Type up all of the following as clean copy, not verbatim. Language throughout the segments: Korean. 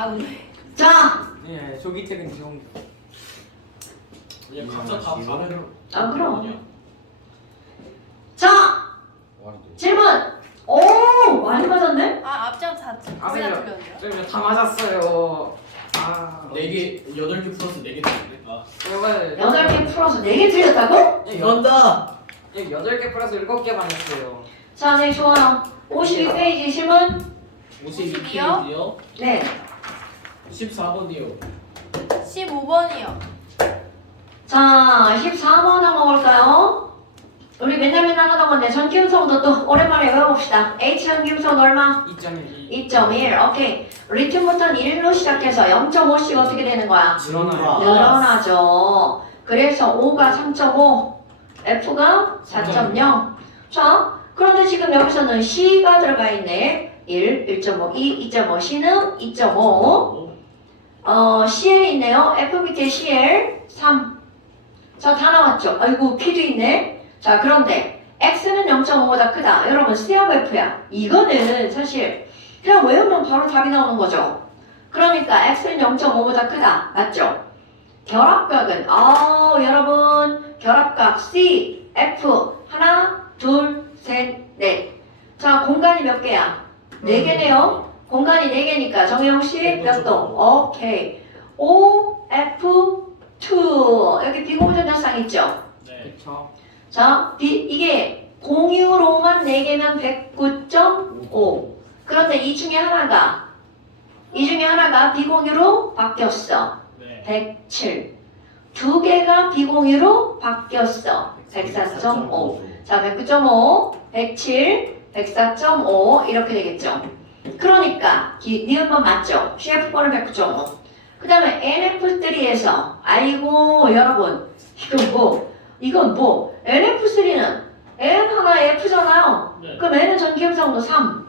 하는데. 자, 예, 조기책은 좋은 거. 그냥 각자 다 다른. 아, 그럼. 아니야. 자, 와도. 질문. 오, 많이 맞았네. 아 앞장 다 거의 다 틀렸네요. 쌤이 다 맞았어요. 아, 4개, 8개 플러스 4개 되니까. 제발. 8개 풀어서 4개 틀렸다고? 이건다. 8개 플러스 7개 맞았어요. 자, 네, 좋아요. 52페이지 질문. 52페이지요. 네. 14번이요. 15번이요. 자, 14번 한번 볼까요? 우리 맨날 하던 건데 전기음성도 또 오랜만에 외워봅시다. H 전기음성 얼마? 2.1. 2.1. 오케이. 리튬부터는 1로 시작해서 0.5씩 어떻게 되는 거야? 늘어나요. 늘어나죠. 그래서 5가 3.5, F가 4.0. 자, 그런데 지금 여기서는 C가 들어가 있네. 1, 1.5, 2, 2.5, C는 2.5. CL 있네요. F 밑에 CL 3. 자, 다 나왔죠. 아이고, P도 있네. 자, 그런데 X는 0.5보다 크다. 여러분, C하고 F야. 이거는 사실 그냥 외우면 바로 답이 나오는 거죠. 그러니까 X는 0.5보다 크다. 맞죠? 결합각은 여러분 결합각 C, F 하나, 둘, 셋, 넷. 자, 공간이 몇 개야? 4개네요. 공간이 4개니까 정혜영씨 몇 동? 오케이. O, F, 2. 여기 비공전자쌍 있죠? 네. 그쵸. 자, 이게 공유로만 4개면 109.5. 그런데 이 중에 하나가 비공유로 바뀌었어. 네. 107. 2개가 비공유로 바뀌었어. 104.5. 자, 109.5, 107, 104.5 이렇게 되겠죠. 그러니까 니은번 맞죠? CF4는 109.5. 그 다음에 NF3에서 아이고 여러분 이건 뭐 NF3는 N 하나에 F잖아요. 네. 그럼 N은 전기음성도 3,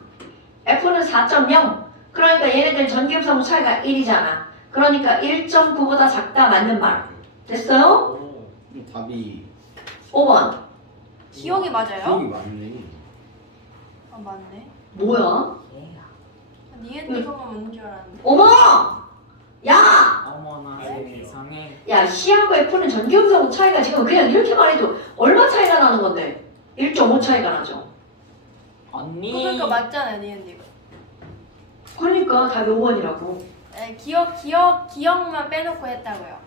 F는 4.0. 그러니까 얘네들 전기음성 차이가 1이잖아. 그러니까 1.9보다 작다 맞는 말. 됐어요? 오. 답이 5번. 기억이 맞아요? 기억이 많네. 아 맞네. 뭐야? 니은니가 맞는 줄 알았는데. 어머! 야! 어머나 네. 세상에. 야, C하고 F는 전기음성 차이가 지금 그냥 이렇게만 해도 얼마 차이가 나는 건데? 1.5 차이가 나죠. 언니. 그러니까 맞잖아요 니은니가. 그러니까 답이 5번이라고. 네, 기억만 빼놓고 했다고요.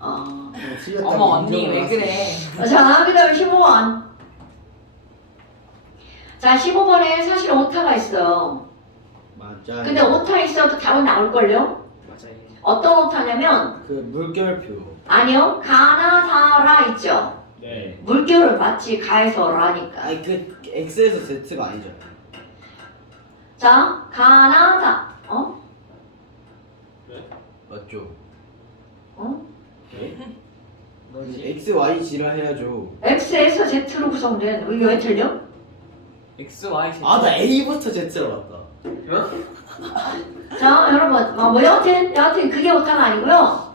아. 어머 언니 왜 그래? 자, 그 다음에 15번. 자, 15번에 사실 오타가 있어. 맞아요. 근데 오타 있어도 답은 나올걸요? 맞아요. 어떤 오타냐면, 그 물결표. 아니요, 가나다라 있죠? 네. 물결을 맞지, 가에서 라니까. 아니 그 X에서 Z가 아니잖아. 자, 가나다. 맞죠? 뭐지? X, Y 지랄해야죠. X에서 Z로 구성된, 이게 왜 틀려? X, Y, Z. 아 나 A부터 Z로 갔다. 자, 여러분, 뭐 여하튼 그게 오타가 아니고요.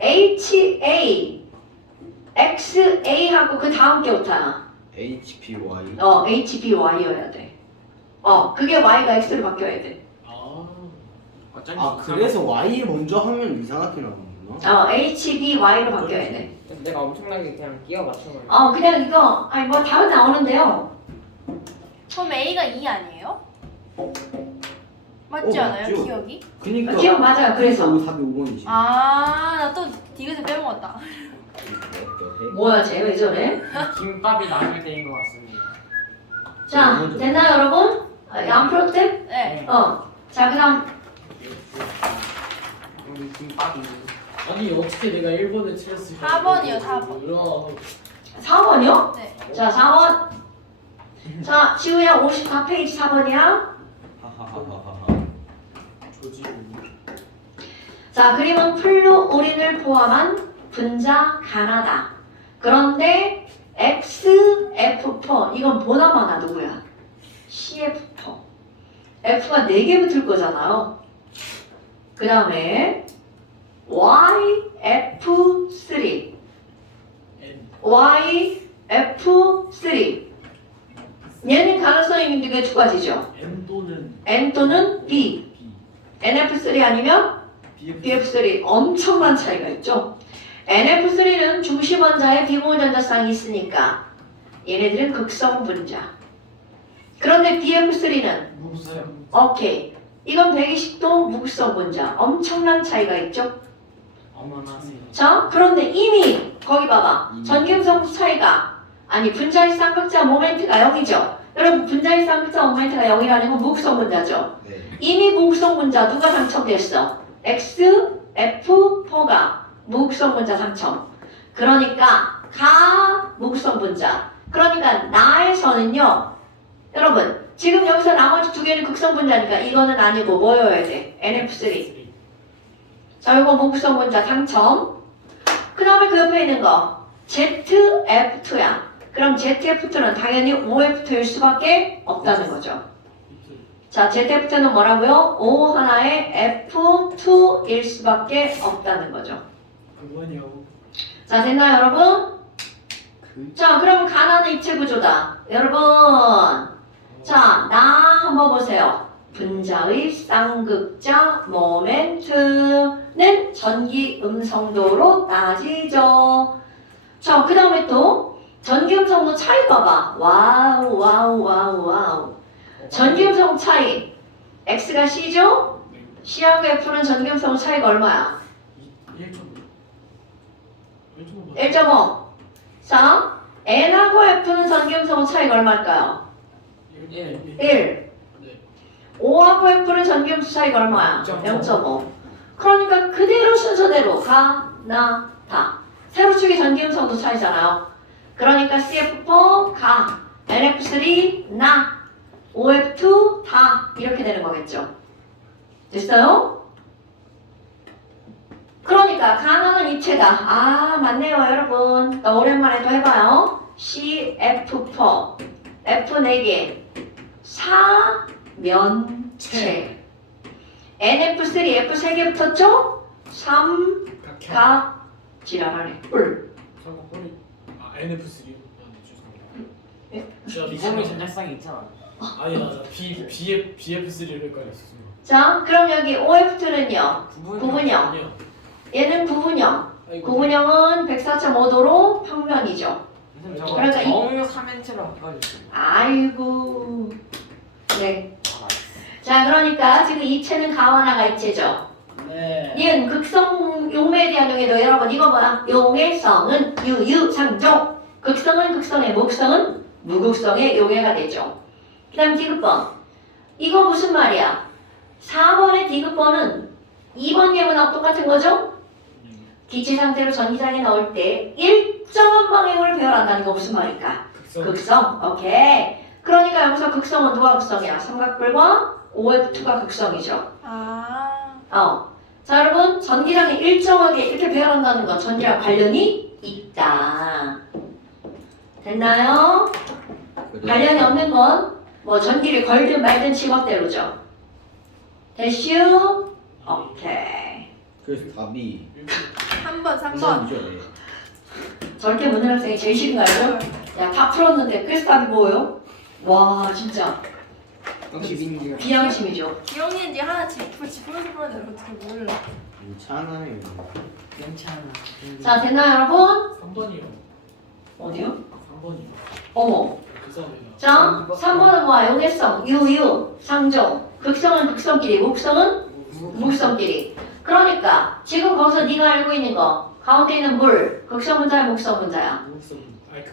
HA, XA하고 그 다음 게 오타야. HPY. HBY여야 돼. 그게 Y가 X로 바뀌어야 돼. 아. 어쩐지. 아 그래서 Y 먼저 하면 이상하게 나오는구나. HBY로 바뀌어야 돼. 내가 엄청나게 그냥 끼워 맞춰버려. 그냥 이거, 뭐 답은 나오는데요. 그럼 A가 2 아니에요? 맞지 않아요 맞죠. 기억이? 그니까 기억 맞아요. 그래서. 답이 5번이지. 나 또 디귿을 빼먹었다. 뭐야, 쟤 왜 저래? 김밥이 나을 때인 것 같습니다. 자, 됐나요, 여러분? 안 풀어도 돼? 네. 자, 그 다음. 우리 김밥이. 아니 어떻게 내가 1번을 틀렸을까? 4번이요, 4번. 4번이요? 네. 자, 4번. 자, 지우야, 54페이지 4번이야. 하하하하하. 조지. 자, 그림은 플루오린을 포함한 분자 가나다. 그런데 XF4, 이건 보나마나 누구야? CF4. F가 4개 붙을 거잖아요. 그 다음에 YF3. N. YF3. 얘는 가능성이 있는 게 두 가지죠. M 또는 N 또는 B. B. NF3 아니면 BF3 엄청난 차이가 있죠. NF3는 중심 원자에 비공유 전자쌍이 있으니까 얘네들은 극성 분자. 그런데 BF3는 무서요. 오케이. 이건 120도 무극성 분자. 엄청난 차이가 있죠. 어머나. 자, 그런데 이미 거기 봐봐. 이미. 전기음성 차이가 아니 분자의 쌍극자 모멘트가 0이죠. 여러분 분자의 쌍극자 모멘트가 0이라는 건 무극성 분자죠. 네. 이미 무극성 분자 누가 당첨됐어? X, F, 4가 무극성 분자 당첨. 그러니까 가 무극성 분자. 그러니까 나에서는요. 여러분 지금 여기서 나머지 두 개는 극성 분자니까 이거는 아니고 뭐여야 돼? NF3. 자, 이거 무극성 분자 당첨. 그 다음에 그 옆에 있는 거 ZF2야. 그럼 ZF2는 당연히 OF2일 수밖에 없다는 거죠. 자, ZF2는 뭐라고요? O 하나의 F2일 수밖에 없다는 거죠. 그건요. 자, 됐나요, 여러분? 그 자, 그럼 가나는 입체 구조다. 여러분, 자, 나 한번 보세요. 분자의 쌍극자 모멘트는 전기 음성도로 따지죠. 자, 그 다음에 또 전기 음성도 차이 봐봐. 와우, 와우, 와우, 와우. 전기 음성 차이. X가 C죠? C하고 F는 전기 음성 차이가 얼마야? 1.5. 1.5. 자, N하고 F는 전기 음성 차이가 얼마일까요? 1. 1. 네. O하고 F는 전기 음성 차이가 얼마야? 0.5. 0.5. 그러니까 그대로 순서대로 가, 나, 다. 세로축의 전기 음성도 차이잖아요. 그러니까 CF4 가, NF3 나, OF2 다 이렇게 되는 거겠죠. 됐어요? 그러니까 가나는 입체다. 아 맞네요 여러분. 또 오랜만에 또 해봐요. CF4 F 4개 사면체 NF3 F 3개 붙었죠? 3 각형. 각 지랄하네. 뿔. 설마 꼬리. 아 NF3요? 예? 죄송합니다. 비공유 전자쌍이 있잖아. 아니 나 BF3를 헷갈렸어. 자 그럼 여기 OF2는요. 구분형. 아니요. 얘는 구분형. 아이고. 구분형은 104.5도로 평면이죠. 저거 그러니까 이- 정삼면체로 바꿔주세요. 아이고. 네. 아, 자 그러니까 지금 이체는 가원화가 입체죠. 네. 니은 극성 용매에 대한 용해도 여러분 이거 뭐야? 용해성은 유유상종. 극성은 극성의 목성은 무극성의 용해가 되죠. 그 다음 디귿번. 이거 무슨 말이야? 4번의 디귿번은 2번 예문하고 똑같은 거죠? 기체 상태로 전기장에 넣을 때 일정한 방향으로 배열한다는 거 무슨 말일까? 극성. 극성. 오케이. 그러니까 여기서 극성은 누가 극성이야? 삼각뿔과 OF2가 극성이죠. 자 여러분 전기량이 일정하게 이렇게 배열한다는 건 전기랑 관련이 있다. 됐나요? 관련이 없는 건 뭐 전기를 걸든 말든 직업대로죠. 됐슈? 오케이. 그래서 답이 3번 3번. 3번이죠. 절대 문을 학생이 제일 싫은 거 알죠? 야 다 풀었는데 그래서 답이 뭐예요? 와 진짜 역시 비양심이죠. 기영이는 이제 하나 짚으면서 풀었는데 어떻게 몰라. 괜찮아요. 괜찮아. 자 됐나요 여러분? 3번이요. 어디요? 3번이요. 어머. 극성이요. 자 3번은 뭐야? 용해성, 유유, 상종. 극성은 극성끼리, 목성은 무극성끼리. 그러니까 지금 거기서 네가 알고 있는 거 가운데 있는 물, 극성분자야 목성분자야?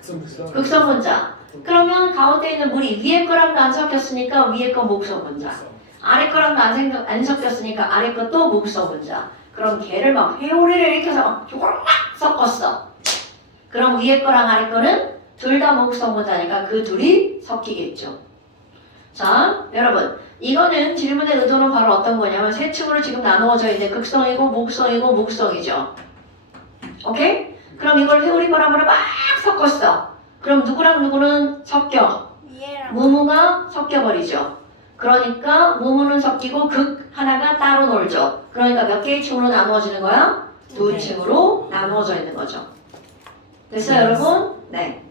극성. 극성분자. 그러면 가운데 있는 물이 위에 거랑도 안 섞였으니까 위에 거 목성분자. 아래 거랑도 안 섞였으니까 아래 것도 목성분자. 그럼 걔를 막 회오리를 일으켜서 막 섞었어. 그럼 위에 거랑 아래 거는 둘 다 목성분자니까 그 둘이 섞이겠죠. 자, 여러분 이거는 질문의 의도는 바로 어떤 거냐면 세 층으로 지금 나누어져 있는데 극성이고 목성이고 목성이죠. 오케이? 그럼 이걸 회오리 바람으로 막 섞었어. 그럼 누구랑 누구는 섞여? 이해랑. 무무가 섞여버리죠. 그러니까 무무는 섞이고 극 하나가 따로 놀죠. 그러니까 몇 개의 층으로 나누어지는 거야? 두 층으로 나누어져 있는 거죠. 됐어요, 여러분? 네.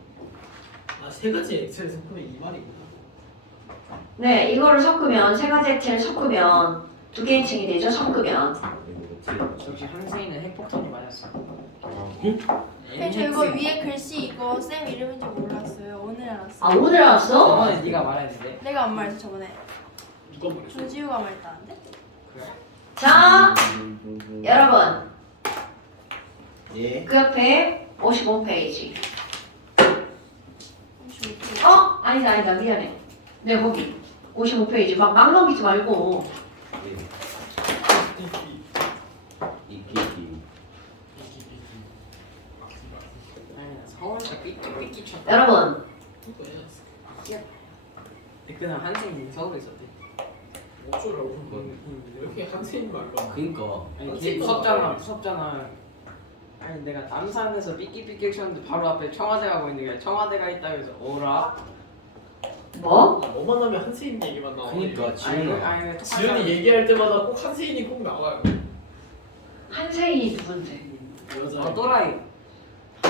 아세 가지 엑셀 섞으면 이 말이구나. 네, 이거를 섞으면 세 가지 액체를 섞으면 두 개인칭이 되죠. 섞으면. 역시 한세이는 핵폭탄이 맞았어. 근데 저 이거 위에 글씨 이거 쌤 이름인지 몰랐어요. 오늘 알았어. 아 오늘 알았어? 저번에 네가 말했는데. 내가 안 말했어 저번에. 누가 말했어? 조지우가 말했다는데? 그래. 자 여러분 예. 그 옆에 55페이지. 혹시 아니다 미안해. 네 거기 55페이지 막 넘기지 말고. 이끼. 아니 서울에서 삐끼삐끼 쳤다. 여러분 그냥 한세이 서울에 있었대. 어쩌라고? 여기 한세인 말까? 그니까. 아니 걔 무섭잖아. 아니 내가 남산에서 삐끼삐끼 쳤는데 바로 앞에 청와대가 보이는데 청와대가 있다 그래서 오라? 뭐? 뭐만 하면 한세인 얘기만 나와. 그니까 지훈아. 아니 지훈이 얘기할 때마다 꼭 한세인이 꼭 나와요. 한세인이 누군데? 여자. 또라이.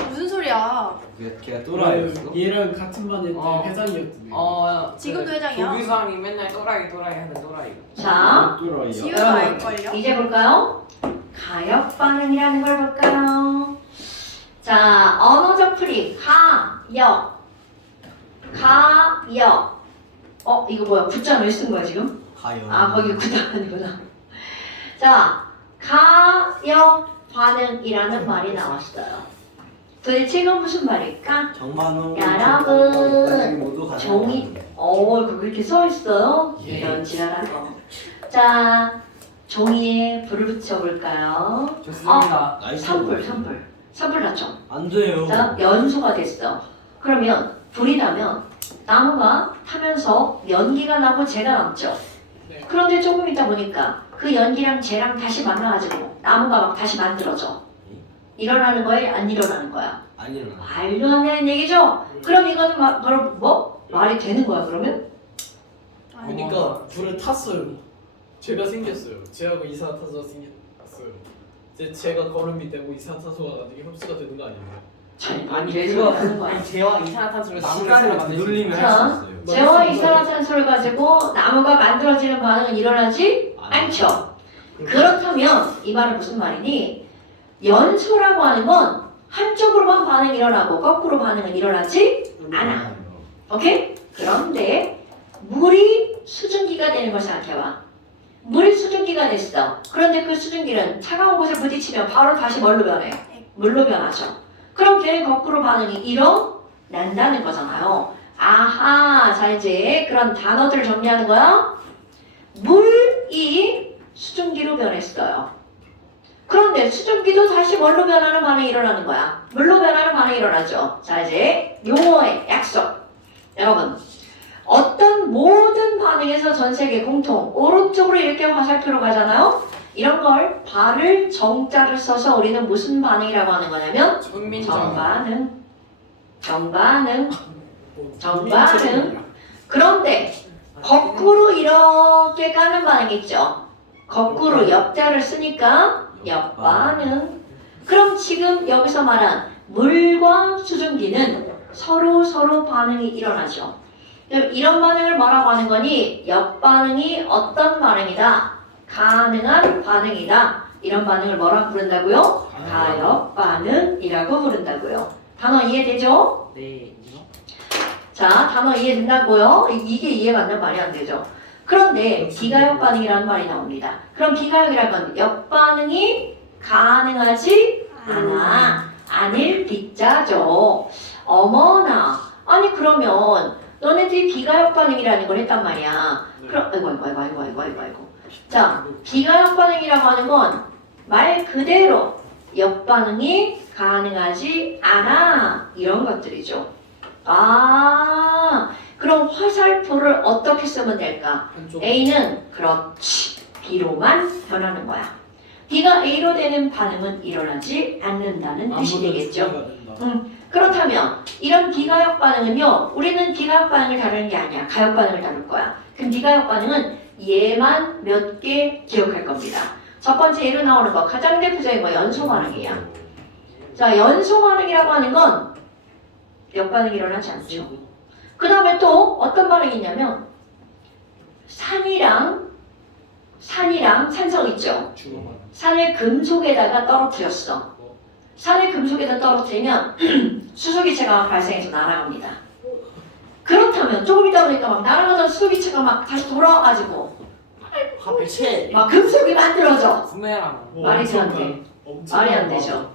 무슨 소리야? 걔가 또라이였어? 얘랑 같은 반에 회장이었대. 지금도 회장이야. 조규상이 맨날 또라이 하는 또라이. 자 또라이야. 지우도 알걸요? 이제 볼까요? 가역 반응이라는 걸 볼까요? 자 언어적 풀이 가역 이거 뭐야? 구자 왜 쓴 거야 지금? 가요. 아 거기 구자 아니구나. 자 가역 반응이라는 말이 나왔어요. 도대체 이건 무슨 말일까? 정만호. 여러분, 모두 가요. 종이 그거 이렇게 써 있어요? 예. 이런 지랄한 거. 자 종이에 불을 붙여볼까요? 좋습니다. 나이스. 산불 났죠? 안 돼요. 자 연소가 됐어. 그러면 불이 나면 나무가 타면서 연기가 나고 재가 남죠. 네. 그런데 조금 있다 보니까 그 연기랑 재랑 다시 만나가지고 나무가 막 다시 만들어져. 일어나는 거야? 안 일어나는 거야? 안 일어나. 말도 안 되는 얘기죠? 그럼 이건 바로 뭐? 말이 되는 거야 그러면? 그러니까 불을 탔어요. 죄가 생겼어요. 죄하고 이산화탄소가 생겼어요. 이제 죄가 거름이 되고 이산화탄소가 나중에 흡수가 되는 거 아니에요? 아니 죄가 하는 거야. 아니 재와 이산화탄소를 나무를 시간을 만들 수 되돌리면 있어요. 할 수 있어요. 재와 이산화탄소를 가지고 나무가 만들어지는 반응은 일어나지 않죠. 그렇다면 이 말은 무슨 말이니? 연소라고 하는 건 한쪽으로만 반응이 일어나고 거꾸로 반응은 일어나지 않아. 오케이? 그런데 물이 수증기가 되는 걸 생각해봐. 물이 수증기가 됐어. 그런데 그 수증기는 차가운 곳에 부딪히면 바로 다시 뭘로 변해? 물로 변하죠. 그럼 걔는 거꾸로 반응이 일어난다는 거잖아요. 아하, 자 이제 그런 단어들을 정리하는 거야. 물이 수증기로 변했어요. 그런데 수증기도 다시 뭘로 변하는 반응이 일어나는 거야. 물로 변하는 반응이 일어나죠. 자 이제 용어의 약속. 여러분 어떤 모든 반응에서 전 세계 공통 오른쪽으로 이렇게 화살표로 가잖아요. 이런 걸 발을 정자를 써서 우리는 무슨 반응이라고 하는 거냐면 정반응. 그런데 거꾸로 이렇게 가는 반응 있죠. 거꾸로 옆자를 쓰니까 옆반응. 그럼 지금 여기서 말한 물과 수증기는 서로 반응이 일어나죠. 그럼 이런 반응을 뭐라고 하는 거니? 옆반응이 어떤 반응이다? 가능한 반응이다. 이런 반응을 뭐라고 부른다고요? 가역반응이라고 부른다고요. 단어 이해되죠? 네. 자, 단어 이해된다고요? 이게 이해가 안 되면 말이 안 되죠. 그런데 비가역 반응이라는 말이 나옵니다. 그럼 비가역이라는 건 역반응이 가능하지 않아. 아닐 비자죠. 어머나. 아니 그러면 너네들이 비가역 반응이라는 걸 했단 말이야. 그럼 아이고. 자, 비가역 반응이라고 하는 건 말 그대로 역반응이 가능하지 않아. 이런 것들이죠. 아, 그럼 화살표를 어떻게 쓰면 될까? A는 그렇지 B로만 변하는 거야. B가 A로 되는 반응은 일어나지 않는다는 뜻이 되겠죠. 그렇다면 이런 비가역 반응은요, 우리는 비가역 반응을 다루는 게 아니야. 가역 반응을 다룰 거야. 그럼 비가역 반응은 얘만 몇 개 기억할 겁니다. 첫 번째 예로 나오는 거 가장 대표적인 거 연소 반응이야. 자, 연소 반응이라고 하는 건 역반응이 일어나지 않죠. 그 다음에 또 어떤 반응이 있냐면 산이랑 산이랑 산성 있죠. 중어만. 산을 금속에다가 떨어뜨렸어. 산을 금속에다 떨어뜨리면 수소기체가 발생해서 날아갑니다. 그렇다면 조금 있다 보니까 막 날아가던 수소기체가 막 다시 돌아와가지고 합체. 막 금속이 만들어져. 부메랑. 말이 안 돼. 말이 안 되죠.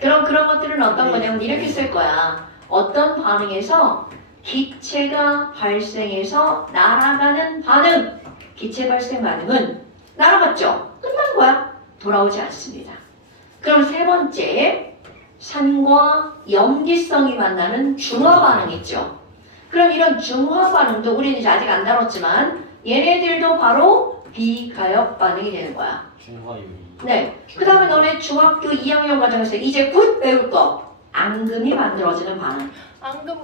그럼 그런 것들은 어떤 거냐면 이렇게 쓸 거야. 어떤 반응에서 기체가 발생해서 날아가는 반응. 기체 발생 반응은 날아갔죠. 끝난 거야. 돌아오지 않습니다. 그럼 세 번째, 산과 염기성이 만나는 중화 반응 있죠. 그럼 이런 중화 반응도 우리는 이제 아직 안 다뤘지만 얘네들도 바로 비가역 반응이 되는 거야. 중화유리. 네. 그 다음에 너네 중학교 2학년 과정에서 이제 곧 배울 거. 앙금이 만들어지는 반응.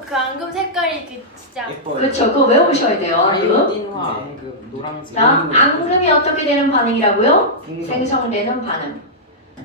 그 앙금 색깔이 이렇게 진짜 예뻐요. 그렇죠. 그거 외우셔야 돼요. 앙금. 아이오딘화 네. 앙금 노란색. 자, 앙금이 어떻게 되는 반응이라고요? 생성되는 반응.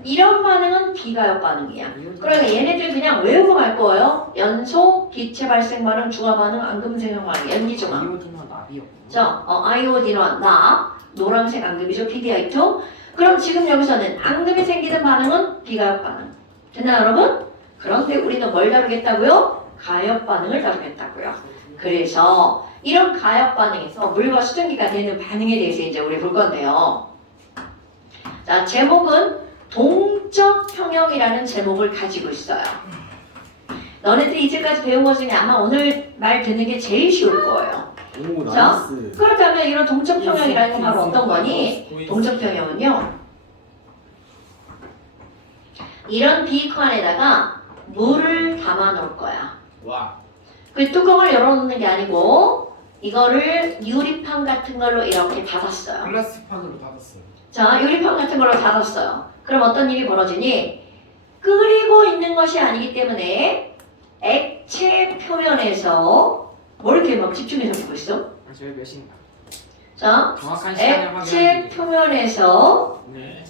이런 반응은 비가역 반응이야. 그러니까 얘네들 그냥 외우고 갈 거예요. 연소, 기체 발생 반응, 중화 반응, 앙금 생성 반응, 연기중화. 아이오딘화 납이요. 자, 아이오딘화, 나, 노란색 앙금이죠. PDI2. 그럼 지금 여기서는 앙금이 생기는 반응은 비가역 반응. 됐나 여러분? 그런데 우리는 뭘 다루겠다고요? 가역 반응을 다루겠다고요. 그래서 이런 가역 반응에서 물과 수증기가 되는 반응에 대해서 이제 우리 볼 건데요. 자, 제목은 동적 평형이라는 제목을 가지고 있어요. 너네들이 이제까지 배운 것 중에 아마 오늘 말 듣는 게 제일 쉬울 거예요. 오 자, 나이스. 그렇다면 이런 동적 평형이라는 건 바로 어떤 거니? 동적 평형은요. 이런 비컨에다가 물을 담아 놓을 거야. 와. 그 뚜껑을 열어놓는 게 아니고 이거를 유리판 같은 걸로 이렇게 닫았어요. 플라스틱판으로 닫았어요. 자, 유리판 같은 걸로 닫았어요. 그럼 어떤 일이 벌어지니? 끓이고 있는 것이 아니기 때문에 액체 표면에서 뭘 이렇게 막 집중해서 보고 있어? 저희 몇인가? 자, 정확한 시간을 액체 확인하기. 표면에서 네.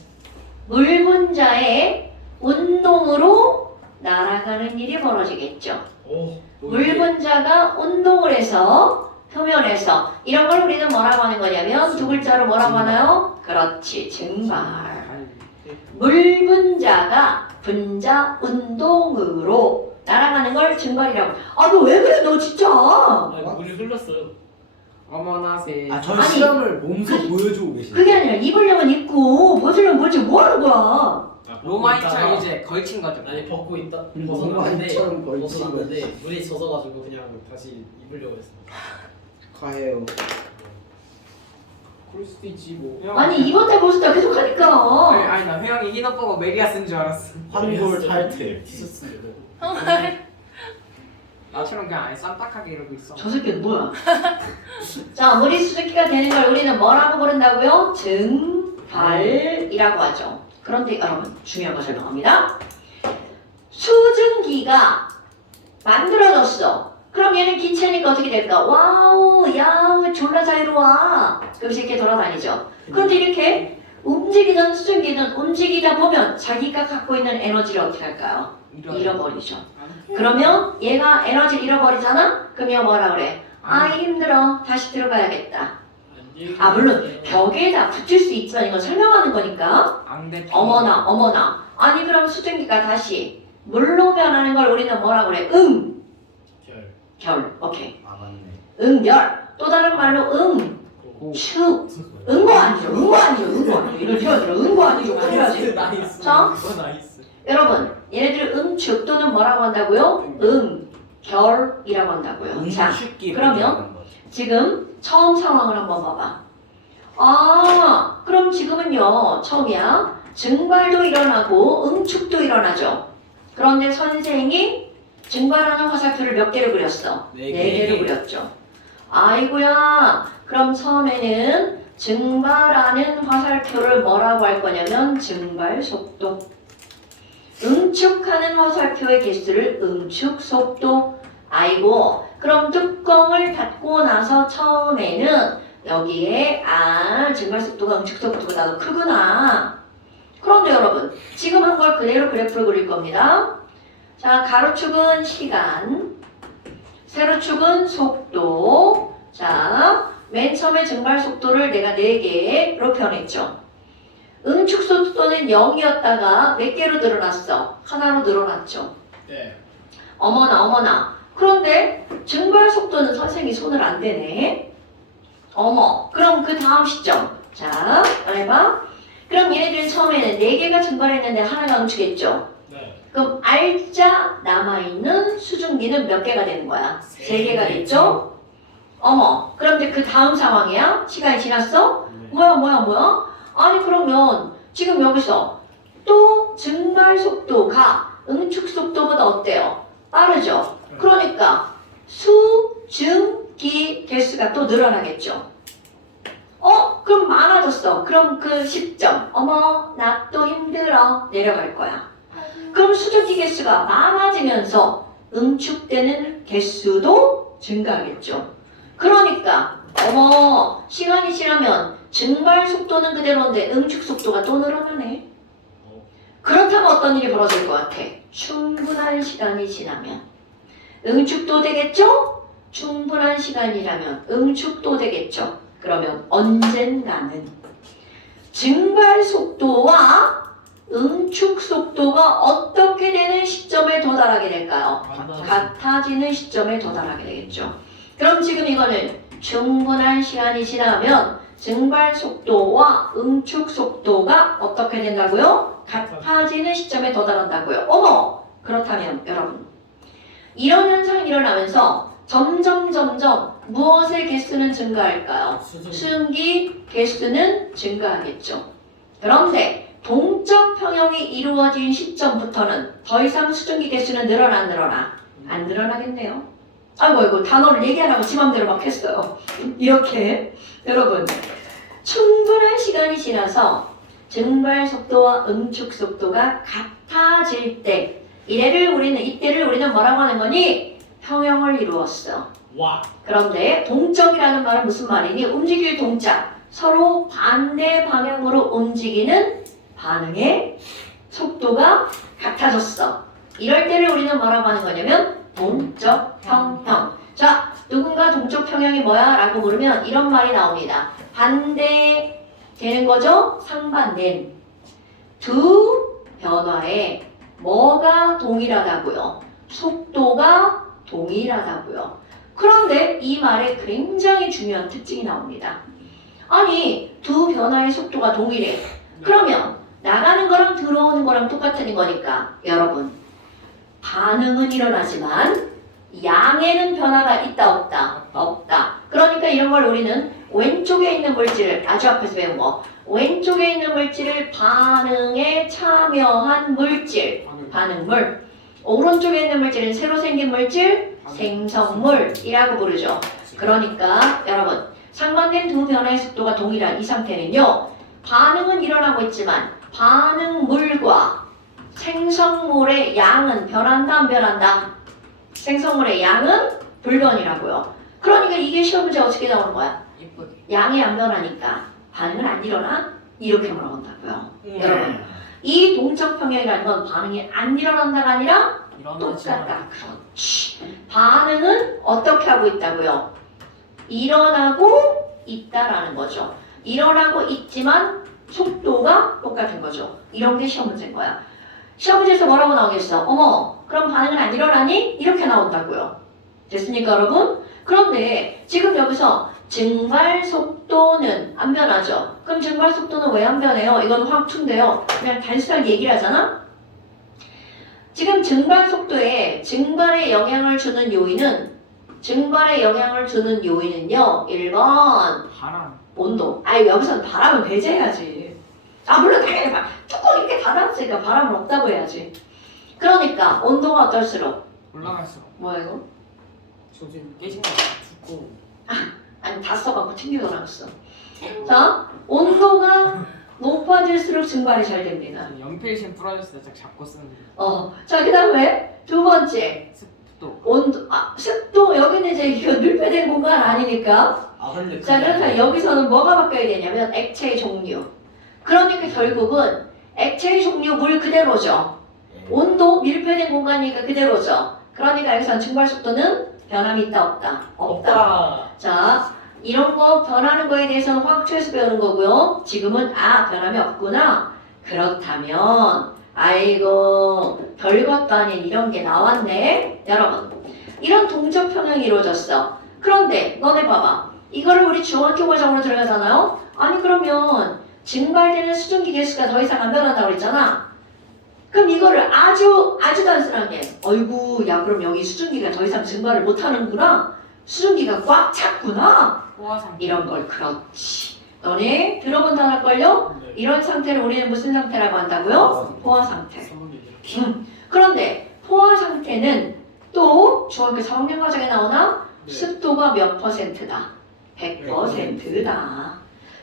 물 분자의 운동으로 날아가는 일이 벌어지겠죠. 오. 물 분자가 운동을 해서 표면에서 이런 걸 우리는 뭐라고 하는 거냐면 두 글자로 뭐라고 하나요? 그렇지, 증발. 아니, 물 분자가 분자 운동으로 날아가는 걸 증발이라고. 아, 너 왜 그래, 너 진짜? 아니, 물이 흘렀어요. 어머나 세. 아, 저 아니, 실험을 몸소 보여주고 계시네. 그게 아니라 입으려면 입고 벗으려면 벗지 뭐 하는 거야? 아, 로마인처럼 이제 걸친 거죠. 아니 벗고 있다. 로마인처럼 걸친 벗어났는데 물이 젖어가지고 그냥 다시 입으려고 했습니다. 가해요. 그럴 수도 있지 뭐. 아니 입었다 벗었다 계속 하니까. 아니 나 회영이 흰옷 보고 메리아 쓴 줄 알았어. 환골 탈퇴. 티셔츠인데. 나처럼 그냥 아예 쌈딱하게 이러고 있어. 저 새끼는 뭐야? 자, 물이 수증기가 되는 걸 우리는 뭐라고 부른다고요? 증발이라고 하죠. 그런데 여러분 중요한 거 설명합니다. 수증기가 만들어졌어. 그럼 얘는 기체니까 어떻게 될까? 와우, 야우, 졸라 자유로워. 그럼 이렇게 돌아다니죠. 그런데 이렇게 움직이던 수증기는 움직이다 보면 자기가 갖고 있는 에너지를 어떻게 할까요? 잃어버리죠. 그러면 얘가 에너지를 잃어버리잖아? 그럼 얘가 뭐라 그래? 아, 힘들어. 다시 들어가야겠다. 아, 물론 벽에다 붙일 수 있지만 이건 설명하는 거니까. 앙대. 어머나. 아니, 그럼 수증기가 다시 물로 변하는 걸 우리는 뭐라 그래? 결. 오케이. 아 맞네. 결. 또 다른 말로 축. 응고 아니죠. 이럴 필요 없죠. 응고 아니죠. 큰일 나지. 나이스. 자. 이거 나이스. 여러분, 얘네들 응축 또는 뭐라고 한다고요? 결이라고 한다고요. 자, 음축기. 그러면 지금 처음 상황을 한번 봐봐. 아, 그럼 지금은요, 처음이야. 증발도 일어나고 응축도 일어나죠. 그런데 선생이 증발하는 화살표를 몇 개를 그렸어? 네 네 개를 그렸죠. 아이고야, 그럼 처음에는 증발하는 화살표를 뭐라고 할 거냐면 증발 속도. 응축하는 화살표의 개수를 응축 속도. 아이고, 그럼 뚜껑을 닫고 나서 처음에는 여기에 증발 속도가 응축 속도가 나도 크구나. 그런데 여러분, 지금 한 걸 그대로 그래프를 그릴 겁니다. 자, 가로축은 시간, 세로축은 속도. 자, 맨 처음에 증발 속도를 내가 4개로 표현했죠. 응축 속도는 0이었다가 몇 개로 늘어났어? 하나로 늘어났죠. 네. 어머나. 그런데 증발 속도는 선생님이 손을 안 대네. 어머, 그럼 그 다음 시점. 자, 말해봐. 그럼 얘네들은 처음에는 4개가 증발했는데 하나가 응축했죠. 네. 그럼 알짜 남아있는 수증기는 몇 개가 되는 거야? 3개가 됐죠? 어머, 그럼 이제 그 다음 상황이야? 시간이 지났어? 네. 뭐야? 아니 그러면 지금 여기서 또 증발 속도가 응축 속도보다 어때요? 빠르죠? 그러니까 수증기 개수가 또 늘어나겠죠? 그럼 많아졌어. 그럼 그 10점. 어머, 나 또 힘들어. 내려갈 거야. 그럼 수증기 개수가 많아지면서 응축되는 개수도 증가하겠죠. 그러니까 어머, 시간이 지나면 증발 속도는 그대로인데 응축 속도가 또 늘어나네. 그렇다면 어떤 일이 벌어질 것 같아? 충분한 시간이 지나면 응축도 되겠죠? 충분한 시간이라면 응축도 되겠죠. 그러면 언젠가는 증발 속도와 응축 속도가 어떻게 되는 시점에 도달하게 될까요? 같아지는 시점에 도달하게 되겠죠. 그럼 지금 이거는 충분한 시간이 지나면 증발 속도와 응축 속도가 어떻게 된다고요? 같아지는 시점에 도달한다고요. 어머! 그렇다면 여러분, 이런 현상이 일어나면서 점점 무엇의 개수는 증가할까요? 수증기 개수는 증가하겠죠. 그런데 동적 평형이 이루어진 시점부터는 더 이상 수증기 개수는 늘어나 안 늘어나? 안 늘어나겠네요. 아이고 단어를 얘기하라고 지 맘대로 막 했어요. 이렇게 여러분, 충분한 시간이 지나서 증발 속도와 응축 속도가 같아질 때 이때를 우리는 뭐라고 하는 거니? 평형을 이루었어. 와. 그런데 동적이라는 말은 무슨 말이니? 움직일 동작. 서로 반대 방향으로 움직이는 반응의 속도가 같아졌어. 이럴 때를 우리는 뭐라고 하는 거냐면 동적 평형. 자, 누군가 동적 평형이 뭐야? 라고 물으면 이런 말이 나옵니다. 반대되는 거죠? 상반된 두 변화에 뭐가 동일하다고요? 속도가 동일하다고요. 그런데 이 말에 굉장히 중요한 특징이 나옵니다. 아니, 두 변화의 속도가 동일해. 그러면 나가는 거랑 들어오는 거랑 똑같은 거니까 여러분, 반응은 일어나지만 양에는 변화가 있다 없다? 없다. 그러니까 이런 걸 우리는 왼쪽에 있는 물질, 아주 앞에서 배운 거, 왼쪽에 있는 물질을 반응에 참여한 물질, 반응물, 오른쪽에 있는 물질은 새로 생긴 물질, 생성물이라고 부르죠. 그러니까 여러분, 상반된 두 변화의 속도가 동일한 이 상태는요, 반응은 일어나고 있지만 반응물과 생성물의 양은 변한다 안 변한다? 생성물의 양은 불변이라고요. 그러니까 이게 시험 문제 어떻게 나오는 거야? 예쁘게. 양이 안 변하니까 반응은 안 일어나? 이렇게 물어본다고요. 여러분, 이 동적 평형이라는 건 반응이 안 일어난다가 아니라 똑같다. 그렇지. 반응은 어떻게 하고 있다고요? 일어나고 있다라는 거죠. 일어나고 있지만 속도가 똑같은 거죠. 이런 게 시험 문제인 거야. 시험 문제에서 뭐라고 나오겠어? 어머, 그럼 반응은 안 일어나니? 이렇게 나온다고요. 됐습니까, 여러분? 그런데 지금 여기서 증발 속도는 안 변하죠. 그럼 증발 속도는 왜 안 변해요? 이건 확투인데요. 그냥 단순하게 얘기를 하잖아? 지금 증발 속도에 증발에 영향을 주는 요인은요, 1번 바람. 온도. 여기서는 바람을 배제해야지. 물론 당연히 뚜껑 이렇게 닫았으니까 바람은 없다고 해야지. 그러니까 온도가 어떨수록 올라갈수록 뭐야 이거? 조진 깨진 거 죽고. 아니 다 써갖고 튕겨 나갔어. 자, 온도가 높아질수록 증발이 잘 됩니다. 연필심 부러졌을 때 딱 잡고 쓰는 자, 그 다음에 두 번째 습도. 온도, 습도. 여기는 이제 이거 밀폐된 공간 아니니까. 근데 자, 그렇다면 여기서는 뭐가 바뀌어야 되냐면 액체의 종류. 그러니까 결국은 액체의 종류 물 그대로죠. 온도 밀폐된 공간이니까 그대로죠. 그러니까 여기서는 증발 속도는 변함이 있다 없다? 없다. 자, 이런 거 변하는 거에 대해서는 화학초에서 배우는 거고요. 지금은 변함이 없구나. 그렇다면 아이고 별것도 아닌 이런 게 나왔네. 여러분 이런 동적 평형이 이루어졌어. 그런데 너네 봐봐. 이거를 우리 중학교 과정으로 들어가잖아요. 아니 그러면 증발되는 수증기 개수가 더 이상 안 변한다고 그랬잖아. 그럼 이거를 아주 단순하게 어이구 야 그럼 여기 수증기가 더 이상 증발을 못하는구나. 수증기가 꽉 찼구나. 포화 상태. 이런 걸 그렇지. 너네 들어본 단어일걸요? 네. 이런 상태를 우리는 무슨 상태라고 한다고요? 포화 상태. 상황이 이렇게. 그런데 포화 상태는 또 중학교 4학년 과정에 나오나? 네. 습도가 몇 %다? 100%다.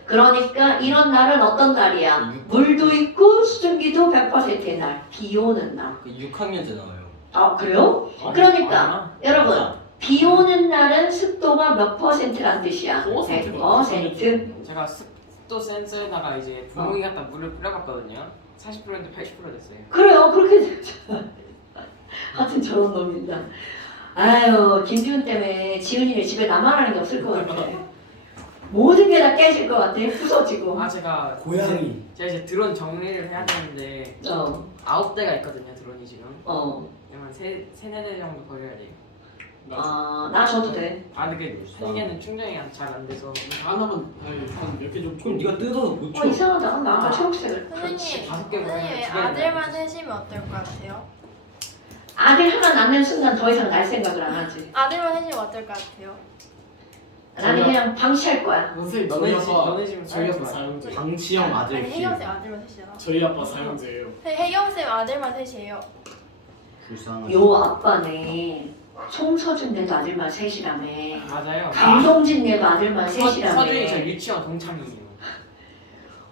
그러니까 이런 날은 어떤 날이야? 물도 있고 수증기도 100%의 날. 비 오는 날. 6학년 때 나와요. 아 그래요? 아니, 그러니까 아니야. 여러분 비 오는 날은 습도가 몇 %란 뜻이야? 100%. 제가 습도 센서에다가 이제 분무기 갖다 물을 뿌려봤거든요. 40%인데 80% 됐어요. 그래요 그렇게 되잖아. 하여튼 저런 놈이다. 아유 김지훈 때문에 지훈이를 집에 나만 하는 게 없을 것 같아. 모든 게 다 깨질 것 같아. 부서지고. 아 제가 고양이. 제가 이제 드론 정리를 해야 되는데 9대가 있거든요 드론이 지금. 그러면 세네 대 정도 버려야 돼요. 나 줘도 돼. 아 근데 한 개는 충전이 잘 안 돼서. 하나만 한몇 개 좀. 그럼 네가 뜯어서 고쳐. 이상하다. 나 아까 초록색을. 선생님, 5개 선생님 왜 보면 아들만 셋이면 어떨 것 같아요? 아들 하나 낳는 순간 더 이상 날 생각을 안 하지. 아들만 셋이면 어떨 것 같아요? 나는 그냥 방치할 거야. 선생님 너네 집은 저희 아빠 좋아요. 사형제. 방치형 아들 아니 키. 혜경 쌤 아들만 셋이잖아. 저희 아빠 사형제예요. 혜경 쌤 아들만 셋이에요. 불쌍하지. 요 아빠네. 송서준 네도 아들만 셋이라며. 맞아요. 강동진 네도 아들만 셋이라며. 서준이 저 유치원 동창이에요.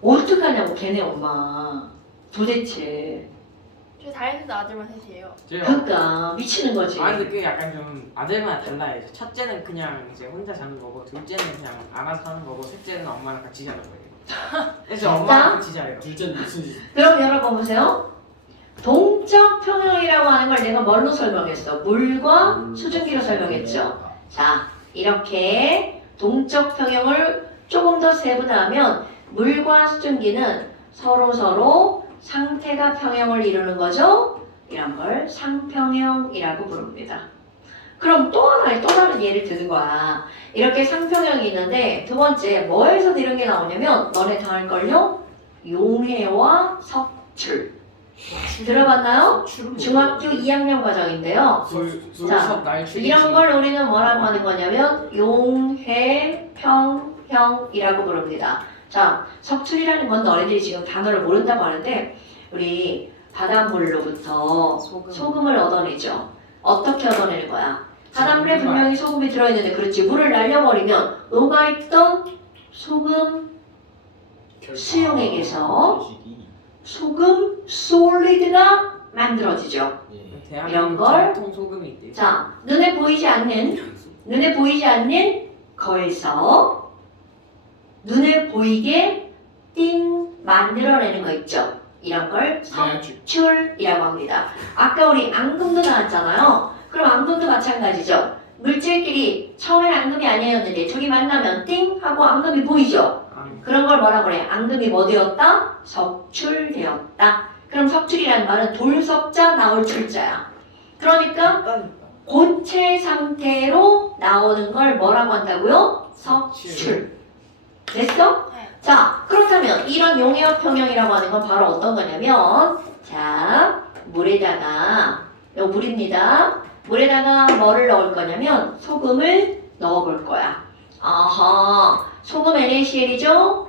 어떡하냐고 걔네 엄마. 도대체. 저 다현이도 아들만 셋이에요. 그러니까 미치는 거지. 아 근데 그게 약간 좀 아들마다 달라요. 첫째는 그냥 이제 혼자 자는 거고, 둘째는 그냥 알아서 하는 거고, 셋째는 엄마랑 같이 자는 거예요. 그래서 엄마랑 같이 자요. 둘째는 무슨 짓? 그럼 여러분 보세요. 동적 평형이라고 하는 걸 내가 뭘로 설명했어? 물과 수증기로 설명했죠. 자, 이렇게 동적 평형을 조금 더 세분화하면 물과 수증기는 서로 상태가 평형을 이루는 거죠. 이런 걸 상평형이라고 부릅니다. 그럼 또 다른 예를 드는 거야. 이렇게 상평형이 있는데 두 번째 뭐에서 이런 게 나오냐면 너네 다 할걸요? 용해와 석출. 들어봤나요? 중학교 2학년 과정인데요. 수업 날 출근 이런 걸 우리는 뭐라고 하는 거냐면 용해평형이라고 부릅니다. 자, 석출이라는 건 너희들이 지금 단어를 모른다고 하는데 우리 바닷물로부터 소금을 얻어내죠. 어떻게 얻어내는 거야? 바닷물에 분명히 소금이 들어있는데 그렇지 물을 날려버리면 녹아있던 소금 수용액에서 소금 솔리드가 만들어지죠. 이런 걸 통 소금이 있대요. 자, 눈에 보이지 않는 거에서 눈에 보이게 띵 만들어내는 거 있죠. 이런 걸 석출이라고 합니다. 아까 우리 앙금도 나왔잖아요. 그럼 앙금도 마찬가지죠. 물질끼리 처음엔 앙금이 아니었는데 저기 만나면 띵 하고 앙금이 보이죠. 그런 걸 뭐라 그래? 앙금이 뭐 되었다? 석출되었다. 그럼 석출이라는 말은 돌석자 나올 출자야. 그러니까 고체 상태로 나오는 걸 뭐라고 한다고요? 석출. 됐어? 네. 자, 그렇다면 이런 용해와 평형이라고 하는 건 바로 어떤 거냐면 자, 물에다가 요 물입니다. 물에다가 뭐를 넣을 거냐면 소금을 넣어 볼 거야. 아하, 소금 NaCl이죠?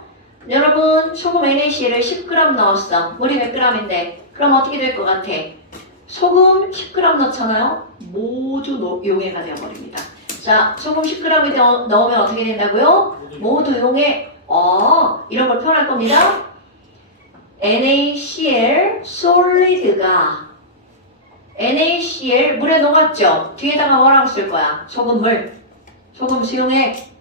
여러분, 소금 NaCl을 10g 넣었어. 물이 몇 g인데? 그럼 어떻게 될 것 같아? 소금 10g 넣잖아요? 모두 용해가 되어버립니다. 자, 소금 10g이 넣으면 어떻게 된다고요? 모두 용해. 이런 걸 표현할 겁니다. NaCl 솔리드가 NaCl 물에 녹았죠? 뒤에다가 뭐라고 쓸 거야? 소금물. 소금 수용액.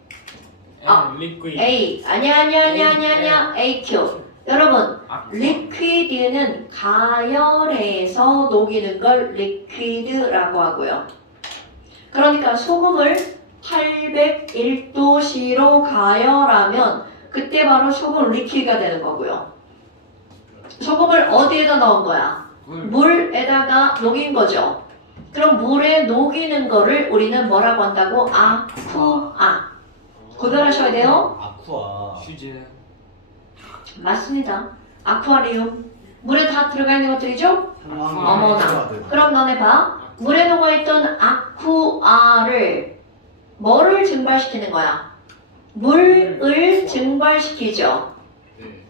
리퀴드. A. 아니야. AQ. 여러분, 리퀴드는 가열해서 녹이는 걸 리퀴드라고 하고요. 그러니까 소금을 801도씨로 가열하면 그때 바로 소금 리퀴드가 되는 거고요. 소금을 어디에다 넣은 거야? 물에다가 녹인 거죠. 그럼 물에 녹이는 거를 우리는 뭐라고 한다고? 아쿠아. 구별하셔야 돼요. 아쿠아. 휴즈. 맞습니다. 아쿠아리움. 물에 다 들어가 있는 것들이죠? 어머나. 네. 그럼 너네 봐. 물에 녹아있던 아쿠아를 뭐를 증발시키는 거야? 물을 증발시키죠. 네.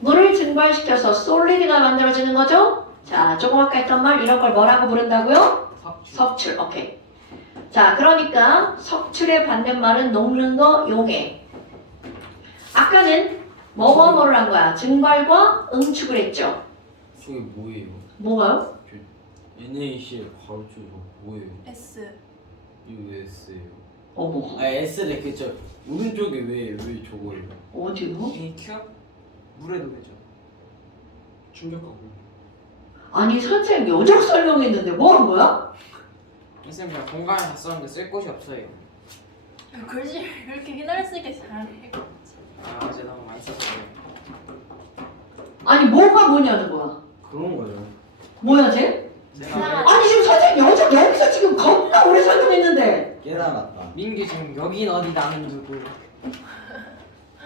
물을 증발시켜서 솔리드가 만들어지는 거죠? 자, 조금 아까 했던 말 이런 걸 뭐라고 부른다고요? 석출. 오케이. 자, 그러니까 석출의 반대말은 녹는 거, 용해. 아까는 뭐를 한 거야? 증발과 응축을 했죠. 저게 뭐예요? 뭐가요? NACL 가로줄이 뭐예요? S. US예요. 어머, 아 S래 그쵸. 오른쪽에 왜 저거예요? 어디요? 이 큐? 물에 녹였죠. 충격하고. 아니 선생님 여자로 설명했는데 뭐 한 거야? 선생님 그냥 공간에 다 썼는데 쓸 곳이 없어요. 글씨 이렇게 기다렸으니까 잘해. 아 어제 너무 많이 썼어요. 아니 뭐가 뭐냐는 거야. 그런 거예요. 뭐야 쟤? 제가 아니 지금 선생님 여기서 지금 겁나 오래 설명했는데. 깨달았다. 민규 지금 여긴 어디 나는 누구?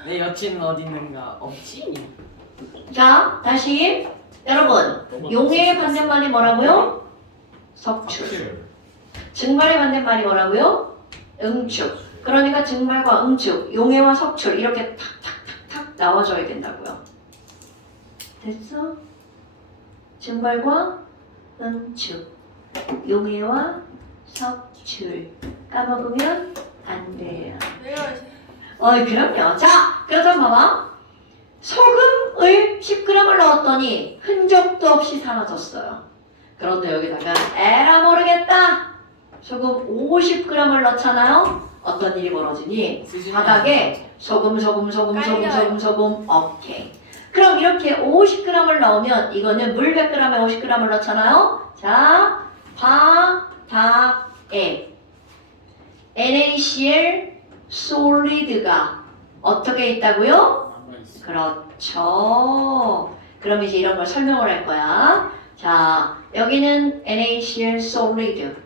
내 여친은 어디 있는가? 없지? 자 다시 여러분 용해의 반대말이 뭐라고요? 석출. 증발의 반대말이 뭐라고요? 응축. 그러니까 증발과 응축, 용해와 석출 이렇게 탁탁탁탁 나와줘야 된다고요. 됐어? 증발과 응축, 용해와 석출 까먹으면 안 돼요. 내가 그럼요. 자, 그렇다면 봐봐. 소금을 10g을 넣었더니 흔적도 없이 사라졌어요. 그런데 여기다가 에라 모르겠다. 소금 50g을 넣잖아요. 어떤 일이 벌어지니? 바닥에 소금. 오케이. 그럼 이렇게 50g을 넣으면 이거는 물 100g에 50g을 넣잖아요. 자, 바닥에 NaCl 솔리드가 어떻게 있다고요? 그렇죠. 그럼 이제 이런 걸 설명을 할 거야. 자, 여기는 NaCl 솔리드.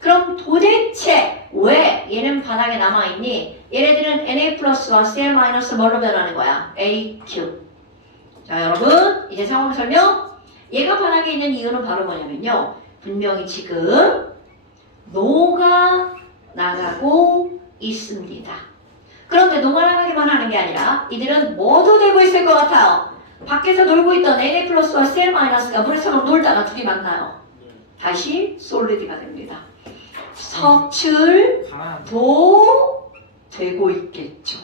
그럼 도대체 왜 얘는 바닥에 남아있니? 얘네들은 Na 플러스와 Cl 마이너스 뭘로 변하는 거야? AQ. 자, 여러분 이제 상황 설명. 얘가 바닥에 있는 이유는 바로 뭐냐면요. 분명히 지금 녹아 나가고 있습니다. 그런데 녹아 나가기만 하는 게 아니라 이들은 뭐도 되고 있을 것 같아요. 밖에서 놀고 있던 Na 플러스와 Cl 마이너스가 물에서 놀다가 둘이 만나요. 다시 솔리드가 됩니다. 석출도 가만. 되고 있겠죠.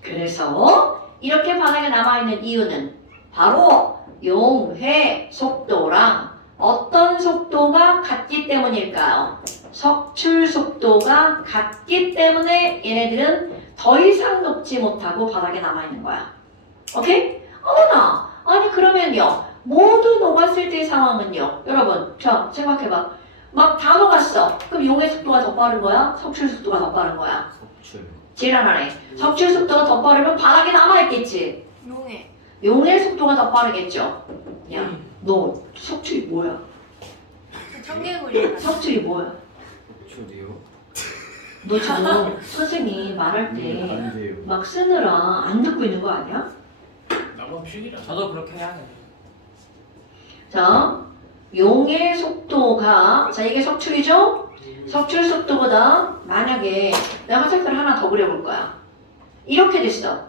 그래서 이렇게 바닥에 남아있는 이유는 바로 용해 속도랑 어떤 속도가 같기 때문일까요? 석출 속도가 같기 때문에 얘네들은 더 이상 녹지 못하고 바닥에 남아있는 거야. 오케이? 어머나! 아니 그러면요. 모두 녹았을 때의 상황은요. 여러분, 자 생각해봐. 막 다 녹았어. 그럼 용해 속도가 더 빠른 거야? 석출 속도가 더 빠른 거야? 석출. 지랄하네. 석출 속도가 더 빠르면 바닥에 남아있겠지. 용해. 용해 속도가 더 빠르겠죠. 야, 너 석출이 뭐야? 청개구리. 석출이 뭐야? 석출이요? 너 지금 선생님 말할 때 안 돼요. 막 쓰느라 안 듣고 있는 거 아니야? 나만 필이라. 저도 그렇게 해야 돼. 자, 용의 속도가 자 이게 석출이죠? 석출 속도보다 만약에 내가 색깔 하나 더 그려볼 거야. 이렇게 됐어.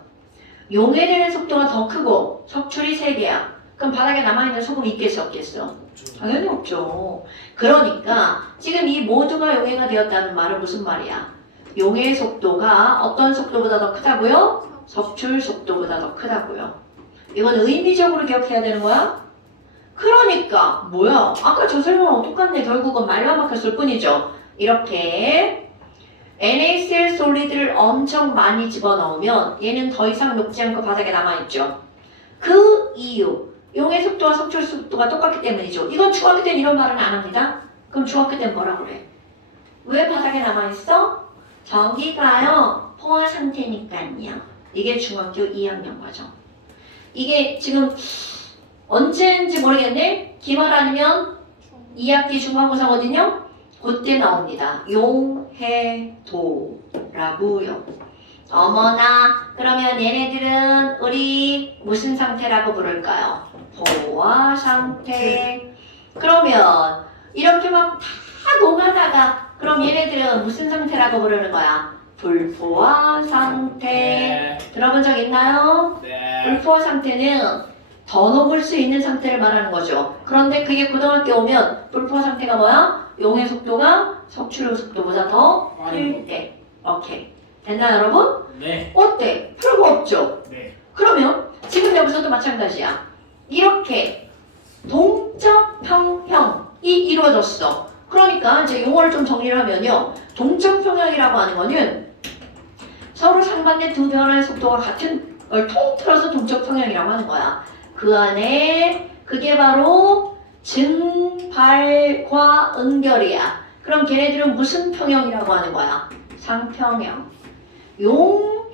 용해되는 속도가 더 크고 석출이 3개야. 그럼 바닥에 남아있는 소금이 있겠어 없겠어? 당연히 없죠. 그러니까 지금 이 모두가 용해가 되었다는 말은 무슨 말이야? 용해의 속도가 어떤 속도보다 더 크다고요? 석출 속도보다 더 크다고요. 이건 의미적으로 기억해야 되는 거야? 그러니까 뭐야? 아까 저 설명하고 똑같네. 결국은 말만 바뀌었을 뿐이죠. 이렇게 NaCl 솔리드를 엄청 많이 집어넣으면 얘는 더 이상 녹지 않고 바닥에 남아있죠. 그 이유 용해 속도와 석출 속도가 똑같기 때문이죠. 이건 중학교 때는 이런 말은 안 합니다. 그럼 중학교 때는 뭐라고 그래? 왜 바닥에 남아있어? 저기가요 포화 상태니까요. 이게 중학교 2학년 과정. 이게 지금 언제인지 모르겠네. 기말 아니면 2학기 중간고사거든요. 그때 나옵니다. 용해도라고요. 어머나, 그러면 얘네들은 우리 무슨 상태라고 부를까요? 포화 상태. 그러면 이렇게 막 다 녹아다가 그럼 얘네들은 무슨 상태라고 부르는 거야? 불포화 상태. 들어본 적 있나요? 네. 불포화 상태는 더 녹을 수 있는 상태를 말하는 거죠. 그런데 그게 고등학교 오면 불포화 상태가 뭐야? 용의 속도가 석출의 속도보다 더 클 때. 오케이. 됐나 여러분? 네. 어때? 필요가 없죠? 네. 그러면 지금 여기서도 마찬가지야. 이렇게 동적 평형이 이루어졌어. 그러니까 이제 용어를 좀 정리를 하면요. 동적 평형이라고 하는 거는 서로 상반된 두 변화의 속도가 같은 걸 통틀어서 동적 평형이라고 하는 거야. 그 안에 그게 바로 증발과 응결이야. 그럼 걔네들은 무슨 평형이라고 하는 거야? 상평형.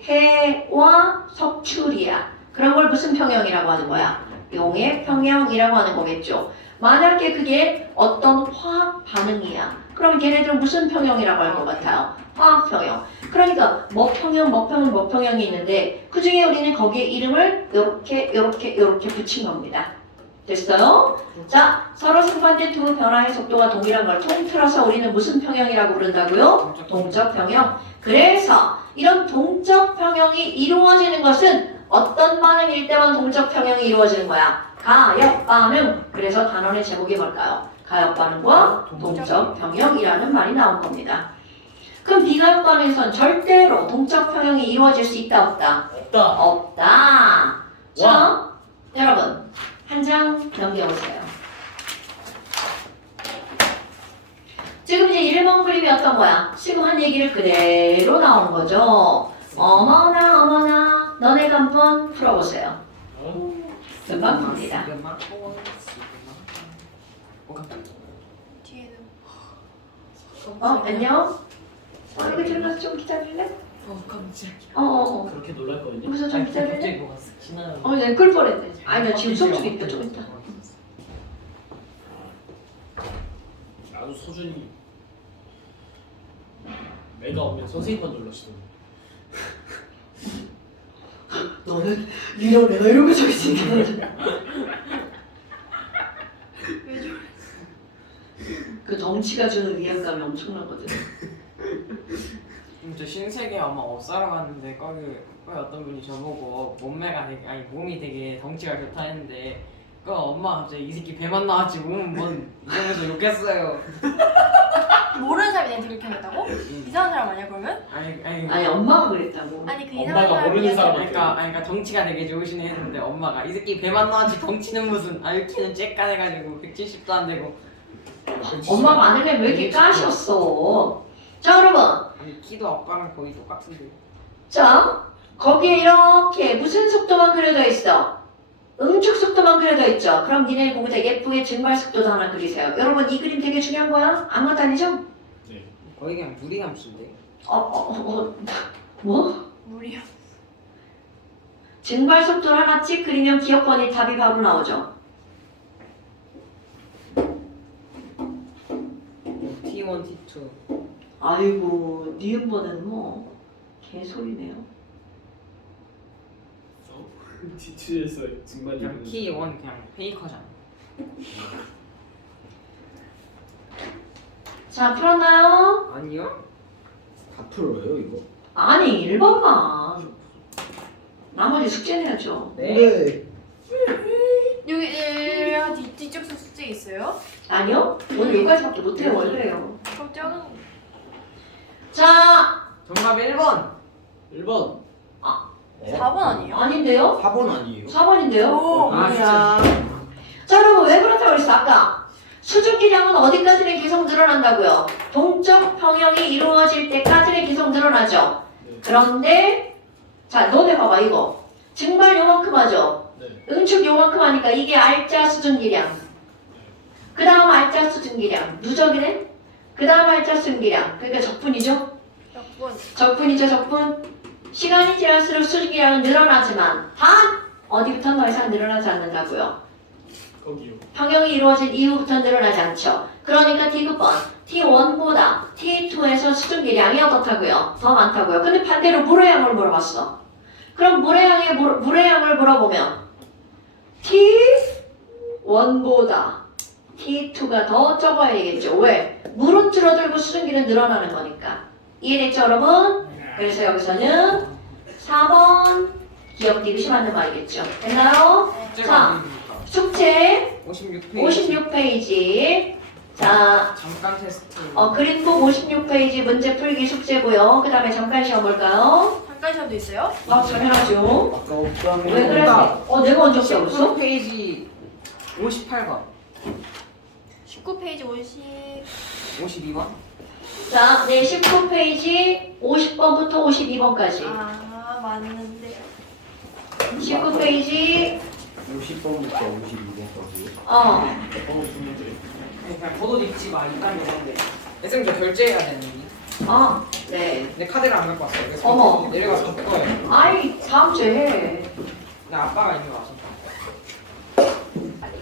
용해와 석출이야. 그런 걸 무슨 평형이라고 하는 거야? 용해 평형이라고 하는 거겠죠. 만약에 그게 어떤 화학 반응이야. 그럼 걔네들은 무슨 평형이라고 할 것 같아요? 화학 평형. 그러니까 먹평형이 있는데 그 중에 우리는 거기에 이름을 이렇게 붙인 겁니다. 됐어요? 자, 서로 상반된 두 변화의 속도가 동일한 걸 통틀어서 우리는 무슨 평형이라고 부른다고요? 동적 평형. 그래서 이런 동적 평형이 이루어지는 것은 어떤 반응일 때만 동적 평형이 이루어지는 거야? 가역 반응. 그래서 단원의 제목이 뭘까요? 가역 반응과 동적 평형이라는 말이 나온 겁니다. 그럼 비가역 반응에선 절대로 동적 평형이 이루어질 수 있다 없다? 없다. 없다. 자, 여러분 한 장 넘겨보세요. 지금 이제 1번 그림이 어떤 거야? 지금 한 얘기를 그대로 나오는 거죠. 어머나 너네가 한번 풀어보세요. 금방 풉니다. 뒤에도. 안녕? 이거 들어가서 좀 기다릴래? 깜짝이야. 그렇게 놀랄거든요. 여기서 좀 기다릴래? 갑자기 뭐가 쓱 지나가는 네, 끌 뻔했네. 아니야, 지금 수업 중에 있다, 좀 있다. 아주 소준이 애가 오면 선생님만 놀라시더라고요. 너는 니랑 내가 이러고 저 있으니까. 왜 저래? 그 덩치가 주는 위안감이 엄청나거든. 저 신세계 엄마 옷 사러 갔는데 거기 어떤 분이 저보고 몸이 되게 덩치가 좋다 했는데 그 엄마 갑자기 이 새끼 배만 나왔지 몸은 뭔 이러면서 욕했어요. 모르는 사람이 내한테 그렇게 했다고? 이상한 사람 아니야 그러면? 아니 엄마가 그랬다고. 아니 그 이상한 엄마가 사람 모르는 이야기- 사람. 그러니까 덩치가 되게 좋으시네 했는데 엄마가 이 새끼 배만 나왔지 덩치는 무슨 키는 쬐깐해가지고 170도 안 되고 엄마 많으면 왜 이렇게 까셨어? 자 여러분, 아니 키도 아빠랑 거의 똑같은데. 자 거기에 이렇게 무슨 속도만 그려져 있어? 응축 속도만 그려져 있죠. 그럼 니네 거기다 예쁘게 증발 속도도 하나 그리세요. 여러분 이 그림 되게 중요한 거야. 아무것도 아니죠? 네. 거의 그냥 무리함수인데. 뭐? 무리야. 증발 속도를 하나 찍 그리면 기억번이 답이 바로 나오죠. T1, T2. 아이고 니은번은 뭐 개소리네요. 티트에서 정말 그냥 T1 그냥 페이커잖아. 자 풀었나요? 아니요? 다 풀어요 이거? 아니 1번만. 나머지 숙제 내야죠. 네. 여기 뒤쪽 숙제 있어요? 아니요? 오늘 여기까지밖에 못해요 원래요. 걱정은 자 정답 1번. 1번. 4번 아니에요? 아닌데요? 4번 아니에요? 4번인데요? 오, 아, 자 여러분 왜 그렇다고 그랬어 아까? 수증기량은 어디까지는 계속 늘어난다고요? 동적 평형이 이루어질 때까지는 계속 늘어나죠. 네. 그런데 자 너네 봐봐 이거 증발 요만큼 하죠. 네. 응축 요만큼 하니까 이게 알짜 수증기량. 그 다음 알짜 수증기량 누적이네. 그 다음 알짜 수증기량. 그러니까 적분이죠. 적분이죠, 적분. 시간이 지날수록 수직이량은 늘어나지만 단 어디부터는 더 이상 늘어나지 않는다고요. 거기요. 평형이 이루어진 이후부터 늘어나지 않죠. 그러니까 T급번 T1보다 T2에서 수증기량이 어떻다고요? 더 많다고요. 근데 반대로 물의 양을 물어봤어. 그럼 물의 양을 물어보면 T1보다 T2가 더 적어야겠죠. 왜? 물은 줄어들고 수증기는 늘어나는 거니까. 이해됐죠, 여러분? 그래서 여기서는 4번 기억 디귿이 맞는 말이겠죠. 됐나요? 자, 숙제 56페이지. 자, 잠깐 테스트. 그림북 56페이지 문제 풀기 숙제고요. 그 다음에 잠깐 시험 볼까요? 잠깐 시험도 있어요? 당연하죠. 아까 없다며. 왜 그래? 내가 언제 시험했어? 페이지 58번, 19페이지 50. 52번. 자, 네, 19페이지 50번부터 52번까지. 아, 맞는데요. 19페이지 50번부터 52번까지. 그냥 겉옷 입지 마. 이딴 거는데. 쌤, 저 결제해야 되는데. 네. 내 카드를 안 갖고 왔어요. 그래서 어머. 내려가서 갈 거예요. 아이, 다음 주에 해. 나 아빠가 이미 와서. 안녕.